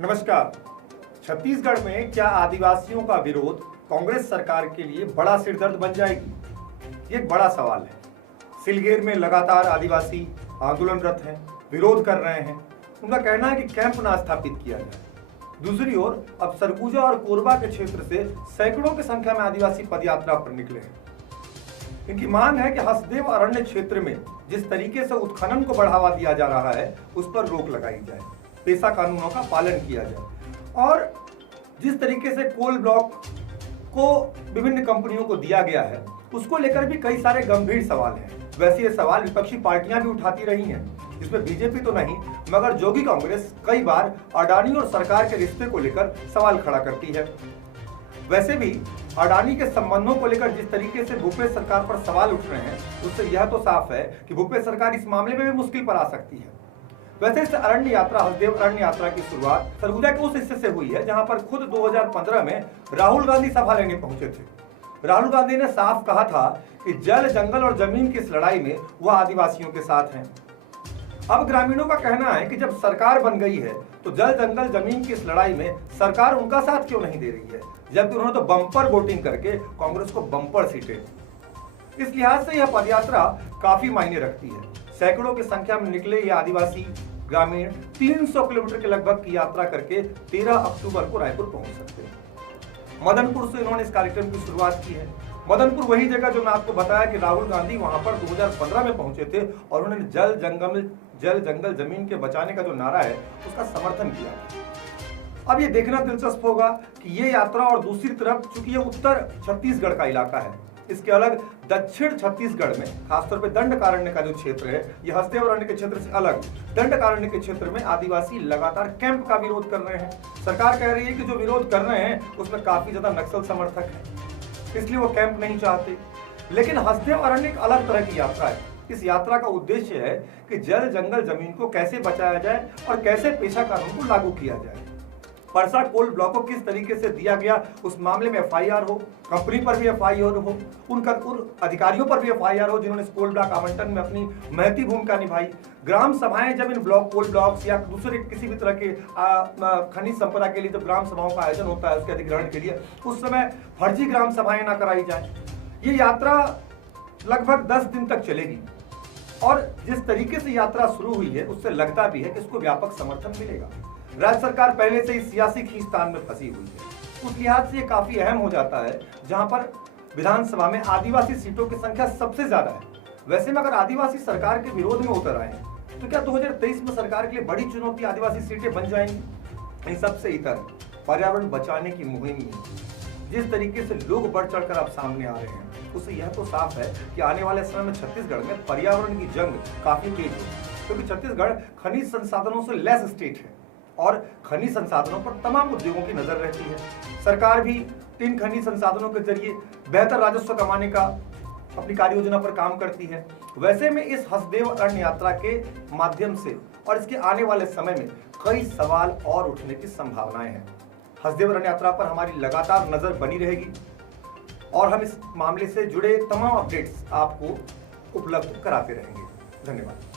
नमस्कार। छत्तीसगढ़ में क्या आदिवासियों का विरोध कांग्रेस सरकार के लिए बड़ा सिरदर्द बन जाएगी? ये एक बड़ा सवाल है। सिलगेर में लगातार आदिवासी आंदोलनरत हैं, विरोध कर रहे हैं। उनका कहना है कि कैंप ना स्थापित किया जाए। दूसरी ओर अब सरगुजा और कोरबा के क्षेत्र से सैकड़ों की संख्या में आदिवासी पदयात्रा पर निकले हैं। इनकी मांग है कि हसदेव अरण्य क्षेत्र में जिस तरीके से उत्खनन को बढ़ावा दिया जा रहा है उस पर रोक लगाई जाए, पेशा कानूनों का पालन किया जाए और जिस तरीके से कोल ब्लॉक को विभिन्न कंपनियों को दिया गया है उसको लेकर भी कई सारे गंभीर सवाल हैं। वैसे ये सवाल विपक्षी पार्टियां भी उठाती रही हैं, इसमें बीजेपी तो नहीं मगर जोगी कांग्रेस कई बार अडानी और सरकार के रिश्ते को लेकर सवाल खड़ा करती है। वैसे भी अडानी के संबंधों को लेकर जिस तरीके से भूपेश सरकार पर सवाल उठ रहे हैं उससे यह तो साफ है कि भूपेश सरकार इस मामले में भी मुश्किल पर आ सकती है। वैसे इस अरण्य यात्रा हसदेव अरण्य यात्रा की शुरुआत सरगुजा के उस हिस्से से हुई है जहां पर खुद 2015 में राहुल गांधी सभा लेने पहुंचे थे। राहुल गांधी ने साफ कहा था कि जल, जंगल और जमीन की इस लड़ाई में वह आदिवासियों के साथ हैं। अब ग्रामीणों का कहना है कि जब सरकार बन गई है तो जल, जंगल, जमीन की इस लड़ाई में सरकार उनका साथ क्यों नहीं दे रही है, जबकि उन्होंने तो बम्पर वोटिंग करके कांग्रेस को बम्पर सीटें। इस लिहाज से यह पदयात्रा काफी मायने रखती है। सैकड़ों की संख्या में निकले ये आदिवासी ग्रामीण 300 किलोमीटर के लगभग की यात्रा करके 13 अक्टूबर को रायपुर पहुंच सकते हैं। मदनपुर से इन्होंने इस कार्यक्रम की शुरुआत की है। मदनपुर वही जगह जो मैं आपको बताया कि राहुल गांधी वहां पर 2015 में पहुंचे थे और उन्होंने जल, जंगल, जमीन के बचाने का जो नारा है उसका समर्थन किया। अब ये देखना दिलचस्प होगा कि ये यात्रा और दूसरी तरफ चूंकि ये उत्तर छत्तीसगढ़ का इलाका है, इसके अलग दक्षिण छत्तीसगढ़ में खासतौर पे दंडकारण्य का जो क्षेत्र है, ये हसदेव अरण्य के क्षेत्र से अलग दंडकारण्य के क्षेत्र में आदिवासी लगातार कैंप का विरोध कर रहे हैं। सरकार कह रही है कि जो विरोध कर रहे हैं उसमें काफी ज्यादा नक्सल समर्थक है, इसलिए वो कैंप नहीं चाहते। लेकिन हसदेव अरण्य एक अलग तरह की यात्रा है। इस यात्रा का उद्देश्य है कि जल, जंगल, जमीन को कैसे बचाया जाए और कैसे पेशा कानून को लागू किया जाए। परसा कोल ब्लॉक को किस तरीके से दिया गया उस मामले में एफआईआर हो, कंपनी पर भी एफआईआर हो, उन अधिकारियों पर भी एफआईआर हो जिन्होंने कोल ब्लॉक आवंटन में अपनी महती भूमिका निभाई। ग्राम सभाएं जब इन कोल ब्लॉक्स या दूसरे किसी भी तरह के खनिज संपदा के लिए जब ग्राम सभाओं का आयोजन होता है उसके अधिग्रहण के लिए, उस समय फर्जी ग्राम सभाएं ना कराई जाए। ये यात्रा लगभग 10 दिन तक चलेगी और जिस तरीके से यात्रा शुरू हुई है उससे लगता भी है कि इसको व्यापक समर्थन मिलेगा। राज्य सरकार पहले से ही सियासी खींचतान में फंसी हुई है, उस लिहाज से ये काफी अहम हो जाता है जहां पर विधानसभा में आदिवासी सीटों की संख्या सबसे ज्यादा है। वैसे में अगर आदिवासी सरकार के विरोध में उतर आए तो क्या 2023 में सरकार के लिए बड़ी चुनौती आदिवासी सीटें बन जाएंगी? इन सबसे इतर पर्यावरण बचाने की मुहिम में जिस तरीके से लोग बढ़ चढ़कर अब सामने आ रहे हैं उससे यह तो साफ है कि आने वाले समय में छत्तीसगढ़ में पर्यावरण की जंग काफी तेज होगी, क्योंकि छत्तीसगढ़ खनिज संसाधनों से लैस स्टेट है और खनिज संसाधनों पर तमाम उद्योगों की नजर रहती है। सरकार भी इन खनिज संसाधनों के जरिए बेहतर राजस्व कमाने का अपनी कार्य योजना पर काम करती है। वैसे में इस हसदेव अरण्य यात्रा के माध्यम से और इसके आने वाले समय में कई सवाल और उठने की संभावनाएं हैं। हसदेव अरण्य यात्रा पर हमारी लगातार नजर बनी रहेगी और हम इस मामले से जुड़े तमाम अपडेट्स आपको उपलब्ध कराते रहेंगे। धन्यवाद।